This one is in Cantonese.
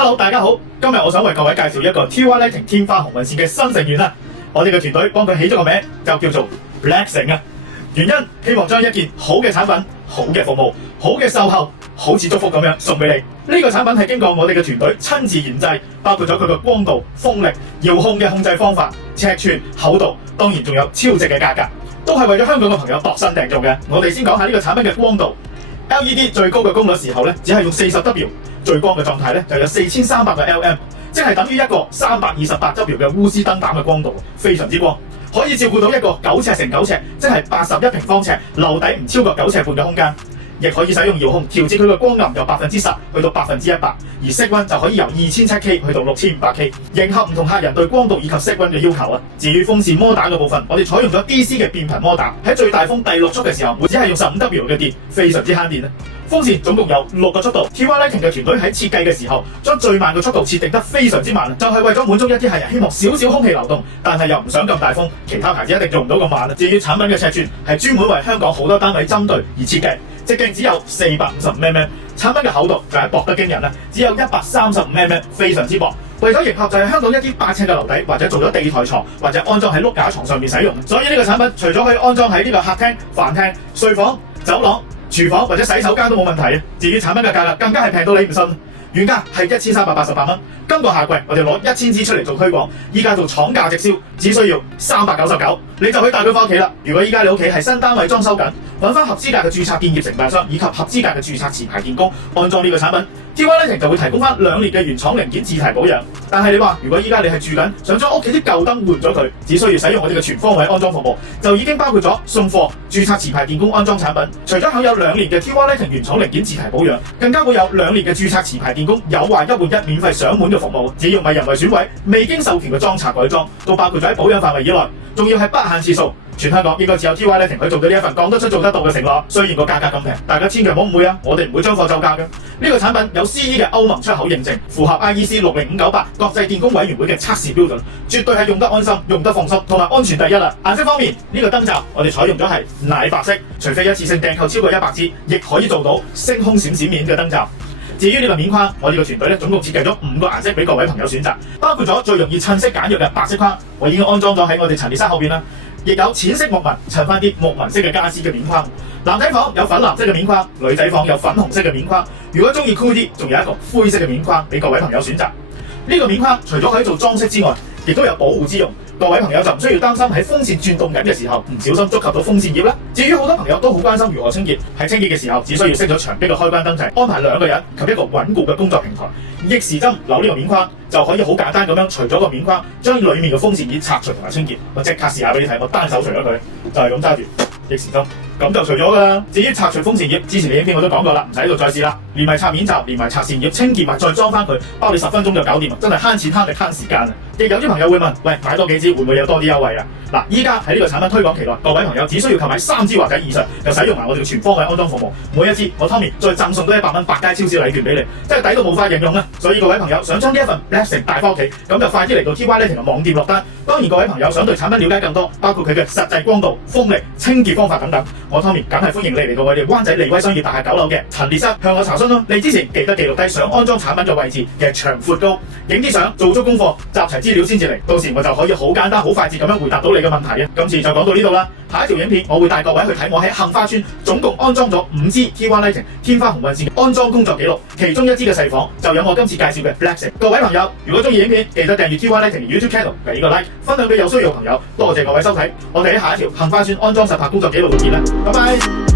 Hello， 大家好，今日我想為各位介紹一個 TY Lighting 天花紅運線嘅新成員啦。我哋嘅團隊幫佢起咗個名，就叫做 Blackson 啊。原因希望將一件好嘅產品、好嘅服務、好嘅售後，好似祝福咁樣送俾你。呢個產品係經過我哋嘅團隊親自研製，包括咗佢嘅光度、風力、遙控嘅控制方法、尺寸、厚度，當然仲有超值嘅價格，都係為咗香港嘅朋友度身訂做嘅。我哋先講下呢個產品嘅光度。LED 最高嘅功率時候咧，只係用40W， 最光嘅狀態咧就有4300個 LM， 即係等於一個328W 嘅鎢絲燈膽嘅光度，非常之光，可以照顧到一個9尺乘9尺，即係81平方尺，樓底唔超過9尺半嘅空間。亦可以使用遙控調節佢嘅光暗由10%去到100%，而色溫就可以由2700K 去到6500K， 迎合唔同客人對光度以及色溫嘅要求啊。至於風扇摩打嘅部分，我哋採用咗 DC 嘅變頻摩打，喺最大風第6速嘅時候，只係用15W 嘅電，非常之慳電啊。風扇總共有6個速度 ，TY Lighting 嘅團隊喺設計嘅時候，將最慢嘅速度設定得非常之慢，就係為咗滿足一啲客人希望少少空氣流動，但係又唔想咁大風，其他牌子一定做唔到咁慢。至於產品嘅尺寸，係專門為香港好多單位針對而設計。直徑只有455mm， 產品嘅厚度就係薄得驚人啦，只有135mm， 非常之薄。為咗迎合就係香港一啲8尺嘅樓底，或者做咗地台床，或者安裝喺碌架床上面使用。所以呢個產品除咗可以安裝喺呢個客廳、飯廳、睡房、走廊、廚房或者洗手間都冇問題。至於產品嘅價格更加係平到你唔信，原價係1388蚊。今個夏季我哋攞1000支出嚟做推廣，依家做廠價直銷，只需要399，你就可以帶佢翻屋企啦。如果依家你屋企係新單位裝修緊，揾翻合資格嘅註冊建業承辦商以及合資格嘅註冊持牌電工安裝呢個產品，TY Lighting就會提供翻2年嘅原廠零件自提保養。但係你話如果依家你係住緊，想將屋企啲舊燈換咗佢，只需要使用我哋嘅全方位安裝服務，就已經包括咗送貨、註冊持牌電工安裝產品，除咗享有2年嘅 TY Lighting 原廠零件自提保養，更加會有2年嘅註冊持牌電工有壞一換一免費上門嘅服務。只要唔係人為損毀、未經授權嘅裝拆改裝，都包括咗喺保養範圍以內，仲要係不限次數。全香港應該只有 TY Lighting 可以做到呢一份講得出做得到嘅承諾。雖然個價格咁平，大家千祈唔好誤會啊！我哋唔會將貨就價嘅。呢個產品有 CE 嘅歐盟出口認證，符合 IEC 60598國際電工委員會嘅測試標準，絕對係用得安心、用得放心，同埋安全第一啦。顏色方面，呢個燈罩我哋採用咗係奶白色，除非一次性訂購超過100支，亦可以做到星空閃閃面嘅燈罩。至於呢個面框，我哋個團隊總共設計咗5個顏色俾各位朋友選擇，包括咗最容易襯色簡約嘅白色框，我已經安裝咗喺我哋陳列室後邊啦。亦有淺色木紋襯翻啲木紋色嘅家私嘅面框，男仔房有粉藍色嘅面框，女仔房有粉紅色嘅面框。如果中意酷啲，仲有一個灰色嘅面框俾各位朋友選擇。呢個面框除咗可以做裝飾之外，亦都有保護之用。各位朋友就唔需要擔心喺風扇轉動緊嘅時候唔小心觸及到風扇葉啦。至於好多朋友都好關心如何清潔，喺清潔嘅時候只需要熄咗牆壁嘅開關燈掣，安排2個人及一個穩固嘅工作平台，逆時針扭呢個面框就可以好簡單咁樣除咗個面框，將裡面嘅風扇葉拆除同埋清潔。我即刻試下俾你睇，我單手除咗佢，就係咁揸住逆時針，咁就除咗噶啦。至於拆除風扇葉，之前嘅影片我都講過啦，唔使喺度再試啦。連埋拆面罩，連埋拆扇葉，清潔埋再裝翻佢，包你10分鐘就搞掂，真係慳錢慳力慳時間啊！亦有啲朋友會問，喂，買多幾支會唔會有多啲優惠啊？嗱，依家喺呢個產品推廣期內，各位朋友只需要購買3支或者以上，就使用埋我哋嘅全方位安裝服務，每一支我 Tommy 再贈送多100蚊百佳超市禮券俾你，真係抵到冇法形容啊！所以各位朋友想將呢一份 Blackson 帶翻屋企，咁就快啲嚟到 TY Lighting 嘅網店落單。當然各位朋友想對產品了解更多，包括佢嘅實際光度、風力、清潔方法等等，我 Tommy 梗係歡迎你嚟到我哋灣仔利威商業大廈9樓嘅陳列室向我查詢咯。嚟之前記得記錄低想安裝產品嘅位置嘅長闊高，影啲相，做足功課，集齊資料先至嚟，到時我就可以好簡單好快捷咁樣回答到你嘅問題啊！今次就講到呢度啦，下一條影片我會帶各位去睇我喺杏花邨總共安裝咗5支 TY Lighting 天花紅運線安裝工作記錄，其中1支嘅細房就有我今次介紹嘅 Blackson。各位朋友，如果中意影片，記得訂閱 TY Lighting YouTube Channel， 俾個 like， 分享俾有需要嘅朋友。多謝各位收睇，我哋喺下一條杏花邨安裝實拍工作記錄度見啦，拜拜。